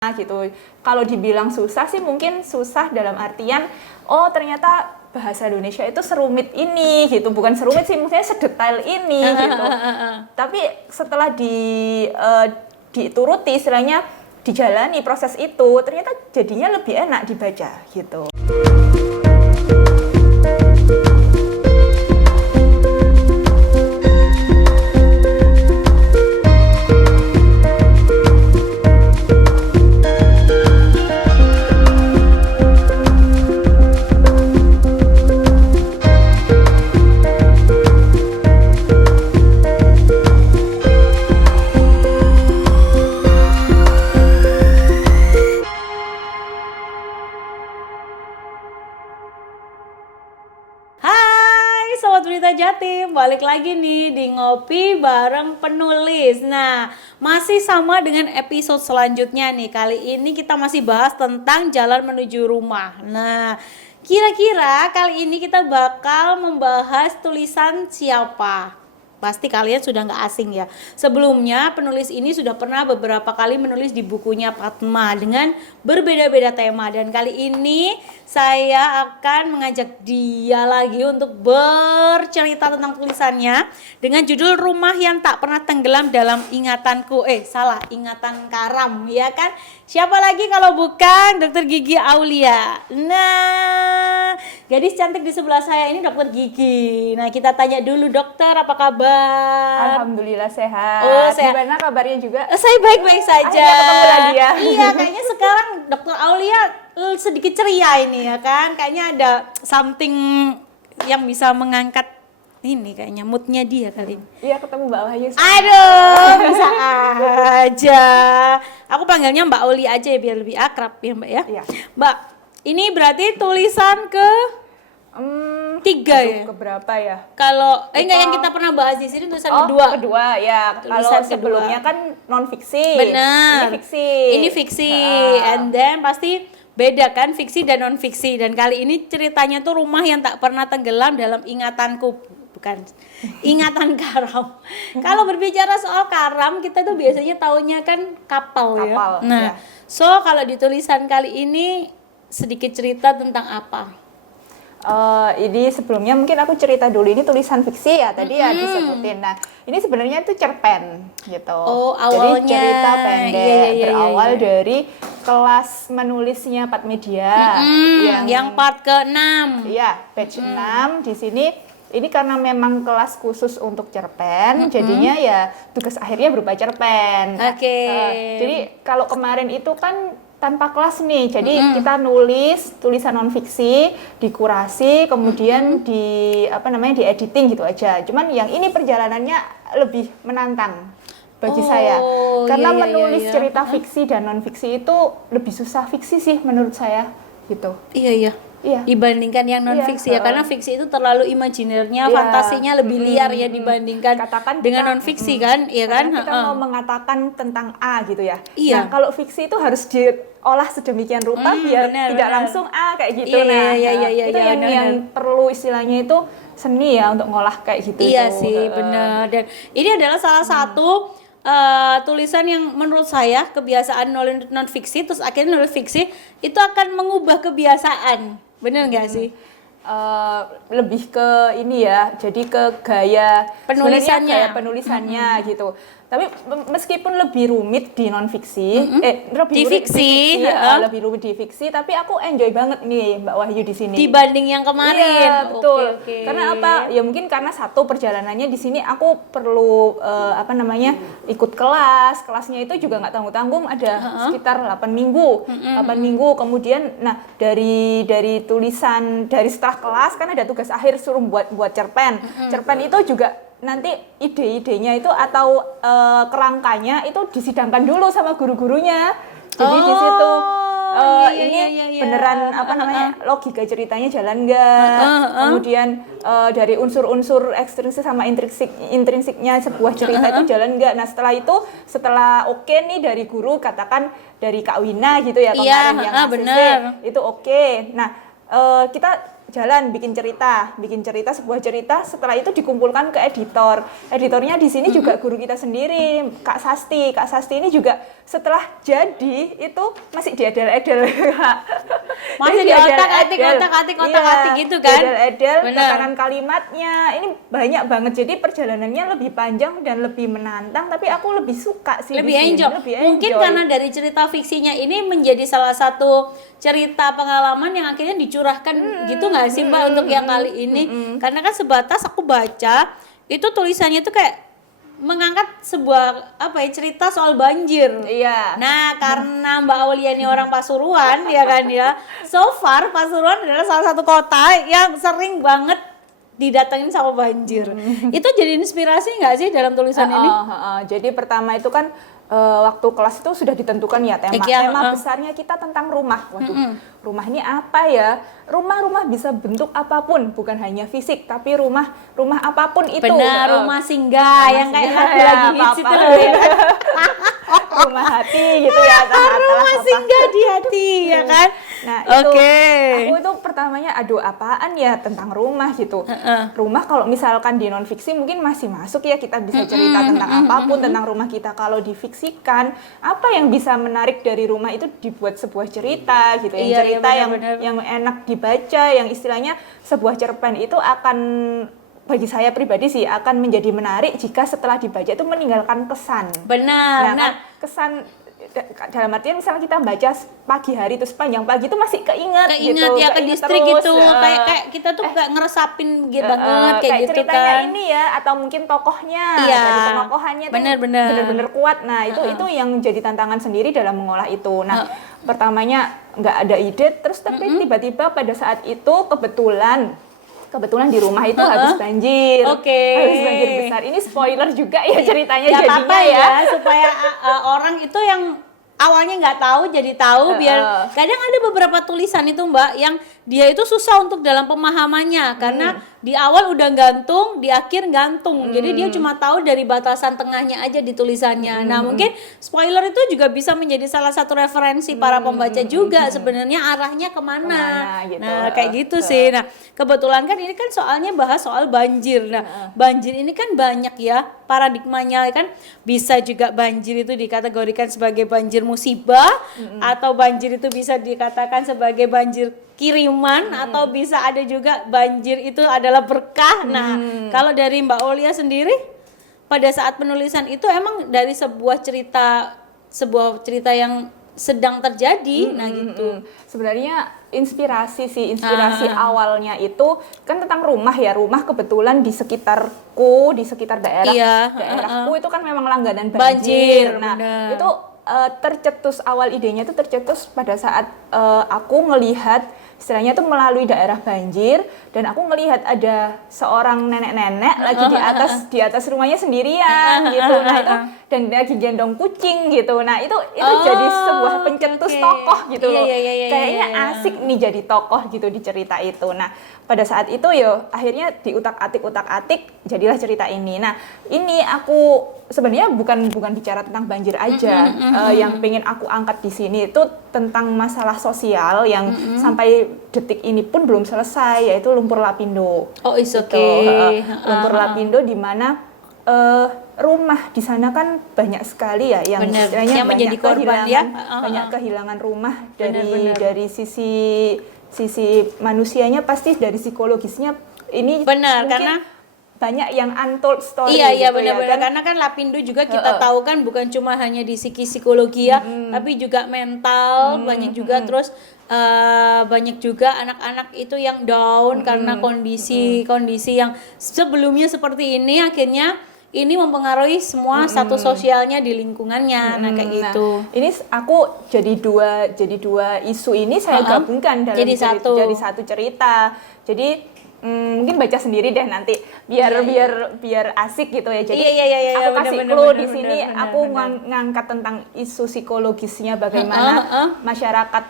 gitu. Kalau dibilang susah sih mungkin susah dalam artian oh ternyata bahasa Indonesia itu serumit ini gitu. Bukan serumit sih, maksudnya sedetail ini gitu. Tapi setelah dituruti istilahnya dijalani proses itu ternyata jadinya lebih enak dibaca gitu. Jatim, balik lagi nih di Ngopi Bareng Penulis. Nah, masih sama dengan episode selanjutnya nih. Kali ini kita masih bahas tentang jalan menuju rumah. Nah, kira-kira kali ini kita bakal membahas tulisan siapa? Pasti kalian sudah nggak asing ya. Sebelumnya penulis ini sudah pernah beberapa kali menulis di bukunya Padma dengan berbeda-beda tema. Dan kali ini saya akan mengajak dia lagi untuk bercerita tentang tulisannya dengan judul Rumah yang Tak Pernah Tenggelam Dalam Ingatanku. Ingatan Karam, ya kan? Siapa lagi kalau bukan Dr. Gigi Aulia. Nah, gadis cantik di sebelah saya ini Dr. Gigi. Nah, kita tanya dulu, dokter, apa kabar? Alhamdulillah sehat. Oh, sehat. Gimana kabarnya juga? Saya baik-baik saja. Akhirnya ketemu lagi ya. Iya, kayaknya sekarang Dr. Aulia sedikit ceria ini ya kan. Kayaknya ada something yang bisa mengangkat ini kayaknya moodnya dia kali ini. Iya, ketemu Mbak Wahyu. Aduh, bisa aja. Aku panggilnya Mbak Auli aja ya biar lebih akrab ya Mbak ya. Iya. Mbak, ini berarti tulisan ke 3 ya? Keberapa ya? Kalau enggak yang kita pernah bahas di sini tulisan kedua ya. Kalau sebelumnya kan non fiksi. Benar. Ini fiksi. Ini fiksi. And then pasti beda kan fiksi dan non fiksi. Dan kali ini ceritanya tuh rumah yang tak pernah tenggelam dalam ingatanku. Bukan ingatan karam. Kalau berbicara soal karam, kita tuh biasanya taunya kan kapal ya. Nah, so kalau di tulisan kali ini sedikit cerita tentang apa? Ini sebelumnya mungkin aku cerita dulu, ini tulisan fiksi ya tadi ya disebutin. Nah, ini sebenarnya itu cerpen gitu. Oh, awalnya. Jadi cerita pendek berawal dari kelas menulisnya Padmedia yang part ke-6. Iya, batch 6 di sini. Ini karena memang kelas khusus untuk cerpen, jadinya ya tugas akhirnya berupa cerpen. Oke. Jadi kalau kemarin itu kan tanpa kelas nih, jadi kita nulis tulisan non fiksi, dikurasi, kemudian di editing gitu aja. Cuman yang ini perjalanannya lebih menantang bagi saya, karena menulis cerita fiksi dan non fiksi itu lebih susah fiksi sih menurut saya gitu. Iya. Dibandingkan yang non fiksi ya, karena fiksi itu terlalu imajinernya, fantasinya lebih liar ya dibandingkan dengan non fiksi kan, iya kan? Kita mau mengatakan tentang A gitu ya. Iya. Nah, kalau fiksi itu harus diolah sedemikian rupa biar tidak langsung A kayak gitu. Itu yang perlu istilahnya itu seni ya untuk ngolah kayak gitu. Iya sih, benar. Dan ini adalah salah satu tulisan yang menurut saya kebiasaan nulis non fiksi terus akhirnya nulis fiksi itu akan mengubah kebiasaan. Bener nggak sih? Lebih ke ini ya, jadi ke gaya penulisannya gitu. Tapi meskipun lebih rumit di non fiksi, lebih rumit di fiksi, tapi aku enjoy banget nih Mbak Wahyu di sini. Dibanding yang kemarin. Iya, betul. Okay. Karena apa? Ya mungkin karena satu perjalanannya di sini aku perlu ikut kelasnya itu juga nggak tanggung-tanggung, ada sekitar 8 minggu. 8 minggu kemudian dari tulisan dari setelah kelas kan ada tugas akhir suruh buat cerpen. Cerpen itu juga nanti ide-idenya itu atau kerangkanya itu disidangkan dulu sama guru-gurunya. Jadi di situ beneran logika ceritanya jalan nggak? Kemudian dari unsur-unsur ekstrinsik sama intrinsiknya sebuah cerita itu jalan nggak? Nah setelah oke nih dari guru, katakan dari Kak Wina gitu ya kemarin yang bener. itu oke. Nah kita jalan bikin cerita sebuah cerita, setelah itu dikumpulkan ke editornya di sini juga guru kita sendiri, Kak Sasti ini juga setelah jadi itu masih diedel-edel. Masih diotak-atik gitu kan, diedel-edel tekanan kalimatnya ini banyak banget, jadi perjalanannya lebih panjang dan lebih menantang, tapi aku lebih suka sih, lebih enjoy. Mungkin karena dari cerita fiksinya ini menjadi salah satu cerita pengalaman yang akhirnya dicurahkan gitu nggak sih Mbak untuk yang kali ini? Karena kan sebatas aku baca itu tulisannya tuh kayak mengangkat sebuah cerita soal banjir. Iya. Nah, karena Mbak Aulia ini orang Pasuruan ya kan ya. So far Pasuruan adalah salah satu kota yang sering banget didatengin sama banjir. Itu jadi inspirasi nggak sih dalam tulisan ini? Jadi pertama itu kan waktu kelas itu sudah ditentukan ya tema besarnya kita tentang rumah. Waduh, rumah ini apa ya? Rumah bisa bentuk apapun, bukan hanya fisik, tapi rumah apapun itu. Benar, rumah singgah yang kayak lagi hits itu ya. Rumah hati gitu ya. Rumah singgah di hati ya kan. Nah itu aku itu pertamanya aduh apaan ya tentang rumah gitu. Rumah kalau misalkan di non fiksi mungkin masih masuk ya, kita bisa cerita tentang apapun tentang rumah kita. Kalau difiksikan, apa yang bisa menarik dari rumah itu dibuat sebuah cerita gitu, yang cerita yang enak dibaca, yang istilahnya sebuah cerpen itu akan, bagi saya pribadi sih, akan menjadi menarik jika setelah dibaca itu meninggalkan kesan. Benar. Nah, kesan dalam artian misalnya kita baca pagi hari itu sepanjang pagi itu masih keinget gitu, ya ke distrik terus, gitu, kayak kita tuh kayak ngeresapin banget kayak gitu ceritanya kan. Ini ya, atau mungkin tokohnya dari penokohannya tuh bener-bener kuat. Nah itu yang jadi tantangan sendiri dalam mengolah itu. Nah pertamanya nggak ada ide, terus tapi tiba-tiba pada saat itu kebetulan di rumah itu habis banjir. Habis banjir besar. Ini spoiler juga ya ceritanya ya, jadinya ya. Supaya orang itu yang awalnya nggak tahu jadi tahu, biar kadang ada beberapa tulisan itu Mbak yang dia itu susah untuk dalam pemahamannya karena di awal udah gantung, di akhir gantung. Jadi dia cuma tahu dari batasan tengahnya aja di tulisannya. Nah, mungkin spoiler itu juga bisa menjadi salah satu referensi para pembaca juga sebenarnya arahnya kemana. Gitu. Nah, kayak gitu sih. Nah, kebetulan kan ini kan soalnya bahas soal banjir. Nah, banjir ini kan banyak ya paradigmanya kan, bisa juga banjir itu dikategorikan sebagai banjir musibah atau banjir itu bisa dikatakan sebagai banjir kiriman atau bisa ada juga banjir itu adalah berkah. Nah, kalau dari Mbak Aulia sendiri pada saat penulisan itu emang dari sebuah cerita yang sedang terjadi. Nah, gitu. Sebenarnya inspirasi awalnya itu kan tentang rumah ya. Rumah kebetulan di sekitarku, di sekitar daerahku itu kan memang langganan banjir. Nah, itu tercetus, awal idenya itu tercetus pada saat aku ngelihat istilahnya tuh melalui daerah banjir, dan aku ngelihat ada seorang nenek-nenek lagi di atas rumahnya sendirian gitu. Nah itu, dan lagi gendong kucing gitu. Nah itu jadi sebuah pencetus tokoh gitu loh. Kayaknya asik nih jadi tokoh gitu di cerita itu. Nah pada saat itu akhirnya diutak-atik jadilah cerita ini. Nah ini aku sebenarnya bukan bicara tentang banjir aja. Yang pengen aku angkat di sini itu tentang masalah sosial yang sampai detik ini pun belum selesai, yaitu lumpur lapindo. Lumpur lapindo di mana rumah di sana kan banyak sekali ya yang istilahnya menjadi korban ya. Banyak kehilangan rumah dari sisi manusianya, pasti dari psikologisnya ini benar, karena banyak yang untold story. Iya benar-benar kan? Karena kan lapindo juga kita tahu kan bukan cuma hanya di psikologi ya, tapi juga mental banyak juga. Terus banyak juga anak-anak itu yang down karena kondisi yang sebelumnya seperti ini, akhirnya ini mempengaruhi semua status sosialnya di lingkungannya. Nah kayak gitu. Ini aku jadi dua isu ini saya gabungkan dalam jadi satu cerita. Jadi mungkin baca sendiri deh nanti biar asik gitu ya. Jadi aku kasih clue di sini. Aku ngangkat tentang isu psikologisnya, bagaimana masyarakat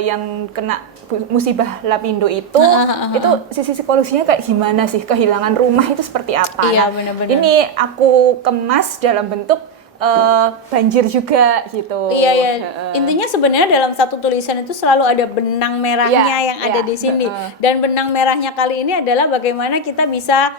yang kena musibah lapindo itu sisi psikologisnya kayak gimana sih, kehilangan rumah itu seperti apa. Ini aku kemas dalam bentuk banjir juga gitu. Iya ya. Intinya sebenarnya dalam satu tulisan itu selalu ada benang merahnya yang ada di sini. Dan benang merahnya kali ini adalah bagaimana kita bisa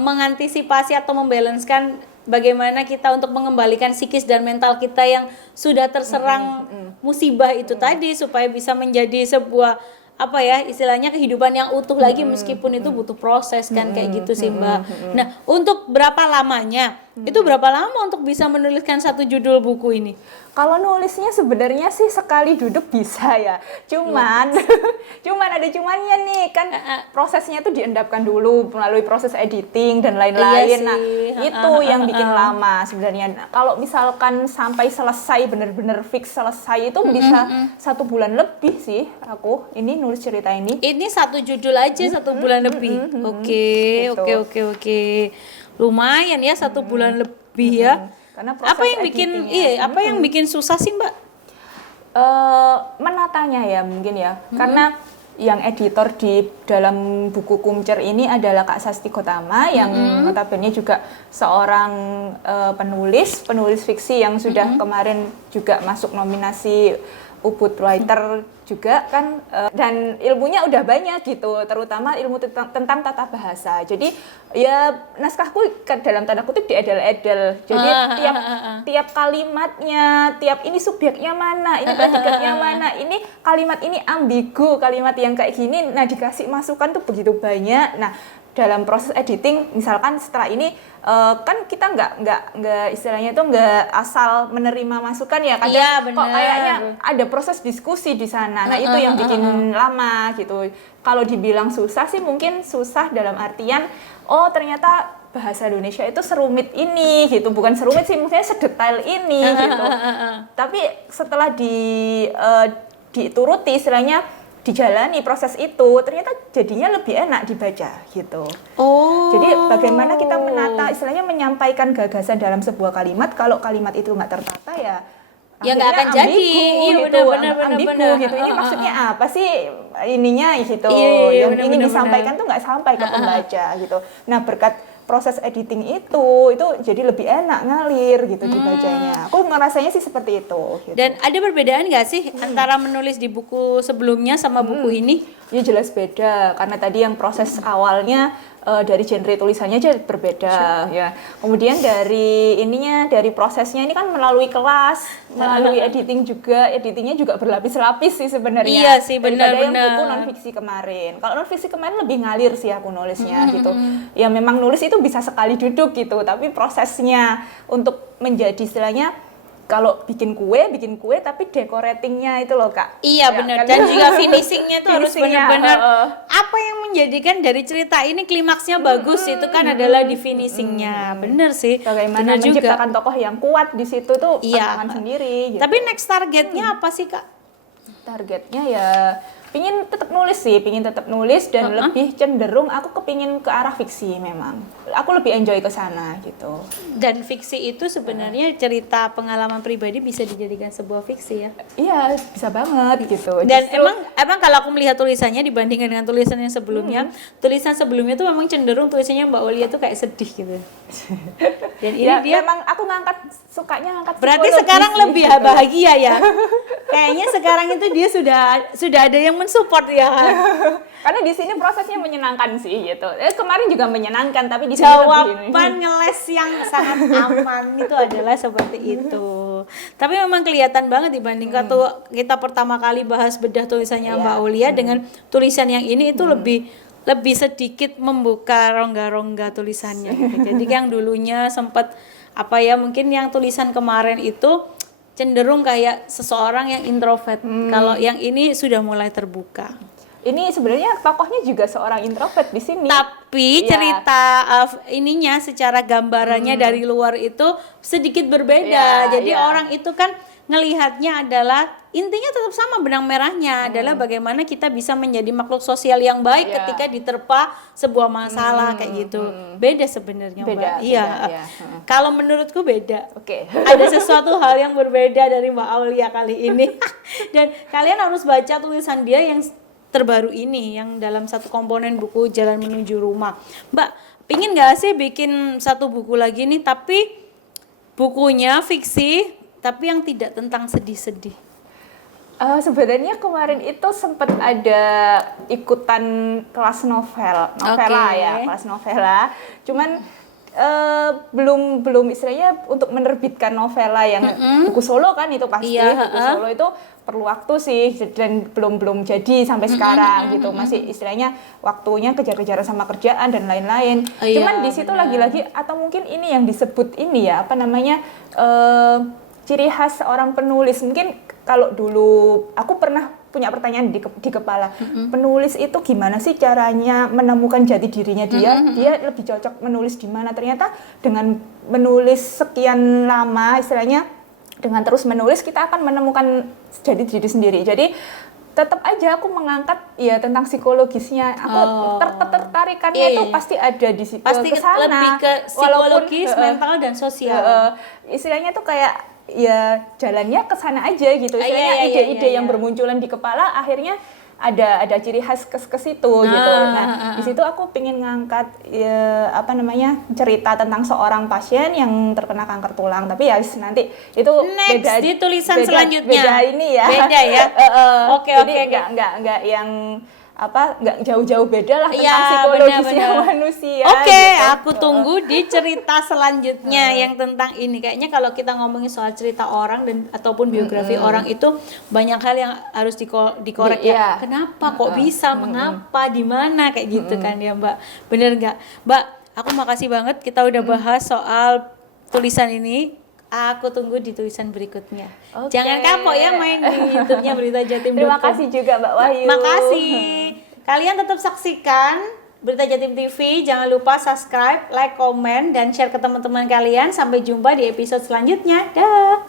mengantisipasi atau membalancekan bagaimana kita untuk mengembalikan psikis dan mental kita yang sudah terserang musibah itu tadi supaya bisa menjadi sebuah apa ya istilahnya kehidupan yang utuh lagi meskipun itu butuh proses kan kayak gitu sih Mbak. Nah untuk berapa lamanya? Itu berapa lama untuk bisa menuliskan satu judul buku ini? Kalau nulisnya sebenarnya sih sekali duduk bisa ya. Cuman ada cumannya nih kan prosesnya tuh diendapkan dulu melalui proses editing dan lain-lain. Iya Nah, sih. itu yang bikin lama sebenarnya. Nah, kalau misalkan sampai selesai benar-benar fix selesai itu bisa 1 bulan lebih sih aku ini nulis cerita ini. Ini satu judul aja 1 bulan lebih. Oke, Gitu. oke. Lumayan ya 1 bulan lebih ya. Karena proses Apa yang bikin apa yang bikin susah sih Mbak? Menatanya ya mungkin ya. Karena yang editor di dalam buku Kumcer ini adalah Kak Sasti Gotama yang notabene juga seorang penulis fiksi yang sudah kemarin juga masuk nominasi Ubud Writer juga kan dan ilmunya udah banyak gitu, terutama ilmu tentang tata bahasa. Jadi ya naskahku dalam tanda kutip diedel-edel. Jadi tiap kalimatnya, tiap ini subjeknya mana, ini predikatnya mana, ini kalimat ini ambigu, kalimat yang kayak gini. Nah, dikasih masukan tuh begitu banyak. Nah, dalam proses editing misalkan setelah ini kan kita nggak istilahnya itu nggak asal menerima masukan ya kadang kok kayaknya ada proses diskusi di sana. Nah itu yang bikin lama gitu. Kalau dibilang susah sih mungkin susah dalam artian ternyata bahasa Indonesia itu serumit ini gitu, bukan serumit sih maksudnya sedetail ini gitu. Tapi setelah dituruti istilahnya dijalani proses itu ternyata jadinya lebih enak dibaca gitu. Jadi bagaimana kita menata istilahnya menyampaikan gagasan dalam sebuah kalimat, kalau kalimat itu nggak tertata ya nggak akan jadi. Iya gitu. Benar. Gitu. Ini maksudnya apa sih ininya gitu. Yang ingin disampaikan tuh nggak sampai ke pembaca gitu. Nah, berkat proses editing itu jadi lebih enak ngalir gitu dibacanya. Aku ngerasanya sih seperti itu. Gitu. Dan ada perbedaan nggak sih antara menulis di buku sebelumnya sama buku ini? Ya jelas beda karena tadi yang proses awalnya dari genre tulisannya aja berbeda ya. Kemudian dari prosesnya ini kan melalui kelas, melalui editing juga, editingnya juga berlapis-lapis sih sebenarnya. Iya sih benar. Daripada yang buku non fiksi kemarin. Kalau non fiksi kemarin lebih ngalir sih aku nulisnya gitu. Ya memang nulis itu bisa sekali duduk gitu, tapi prosesnya untuk menjadi istilahnya kalau bikin kue tapi decoratingnya itu loh Kak. Iya benar dan juga finishingnya itu harus benar-benar apa yang menjadikan dari cerita ini klimaksnya bagus itu kan adalah di finishingnya. Bener sih. Bagaimana menciptakan tokoh yang kuat di situ tuh tantangan sendiri. Gitu. Tapi next targetnya apa sih Kak? Targetnya ya pingin tetap nulis dan lebih cenderung aku kepingin ke arah fiksi memang. Aku lebih enjoy ke sana gitu. Dan fiksi itu sebenarnya cerita pengalaman pribadi bisa dijadikan sebuah fiksi ya? Iya, bisa banget gitu. Dan emang kalau aku melihat tulisannya dibandingkan dengan tulisan yang sebelumnya, tulisan sebelumnya tuh memang cenderung tulisannya Mbak Olia tuh kayak sedih gitu. Dan ini dia memang aku sukanya ngangkat. Berarti sekarang gitu. Lebih bahagia ya. Kayaknya sekarang itu dia sudah ada yang mensupport ya. Karena di sini prosesnya menyenangkan sih gitu. Kemarin juga menyenangkan tapi di sini jawaban ngeles yang sangat aman itu adalah seperti itu. Tapi memang kelihatan banget dibandingkan tuh kita pertama kali bahas bedah tulisannya Mbak Olia dengan tulisan yang ini itu lebih sedikit membuka rongga-rongga tulisannya. Jadi yang dulunya sempat mungkin yang tulisan kemarin itu cenderung kayak seseorang yang introvert. Kalau yang ini sudah mulai terbuka. Ini sebenarnya tokohnya juga seorang introvert di sini. Tapi cerita ininya secara gambarannya dari luar itu sedikit berbeda. Jadi orang itu kan ngelihatnya adalah intinya tetap sama, benang merahnya adalah bagaimana kita bisa menjadi makhluk sosial yang baik ketika diterpa sebuah masalah kayak gitu. Beda sebenarnya Mbak. Iya. Kalau menurutku beda. Oke. Ada sesuatu hal yang berbeda dari Mbak Aulia kali ini. Dan kalian harus baca tulisan dia yang terbaru ini yang dalam satu komponen buku Jalan Menuju Rumah. Mbak, pingin gak sih bikin satu buku lagi nih tapi bukunya fiksi tapi yang tidak tentang sedih-sedih? Sebenarnya kemarin itu sempat ada ikutan kelas novela ya, kelas novela. Cuman belum istilahnya untuk menerbitkan novela yang buku solo kan itu pasti. Buku solo itu perlu waktu sih dan belum jadi sampai sekarang gitu. Masih istilahnya waktunya kejar-kejaran sama kerjaan dan lain-lain. Cuman di situ lagi-lagi atau mungkin ini yang disebut ini ya, apa namanya? Ciri khas seorang penulis. Mungkin kalau dulu aku pernah punya pertanyaan di kepala, penulis itu gimana sih caranya menemukan jati dirinya dia lebih cocok menulis di mana. Ternyata dengan menulis sekian lama, istilahnya dengan terus menulis kita akan menemukan jati diri sendiri. Jadi tetap aja aku mengangkat ya tentang psikologisnya. Aku tertarikannya itu pasti ada di situ. Pasti kesana. Lebih ke psikologis, mental dan sosial. Istilahnya tuh kayak ya jalannya ke sana aja gitu. Istilahnya ide-ide yang bermunculan di kepala akhirnya ada ciri khas ke situ gitu. Nah, di situ aku pengen ngangkat ya, apa namanya? Cerita tentang seorang pasien yang terkena kanker tulang. Tapi ya nanti itu next di tulisan selanjutnya. Beda ini ya. Beda ya. Oke. Enggak yang nggak jauh-jauh beda lah tentang psikologisnya manusia. Oke, gitu. aku tunggu di cerita selanjutnya yang tentang ini. Kayaknya kalau kita ngomongin soal cerita orang dan ataupun biografi orang itu banyak hal yang harus dikorek ya. Kenapa kok bisa, mengapa, di mana kayak gitu kan ya, Mbak. Bener nggak? Mbak, aku makasih banget kita udah bahas soal tulisan ini. Aku tunggu di tulisan berikutnya. Jangan kapok ya main di YouTube-nya Berita Jatim. Terima kasih juga Mbak Wahyu. Makasih. Kalian tetap saksikan Berita Jatim TV. Jangan lupa subscribe, like, komen, dan share ke teman-teman kalian. Sampai jumpa di episode selanjutnya. Dah.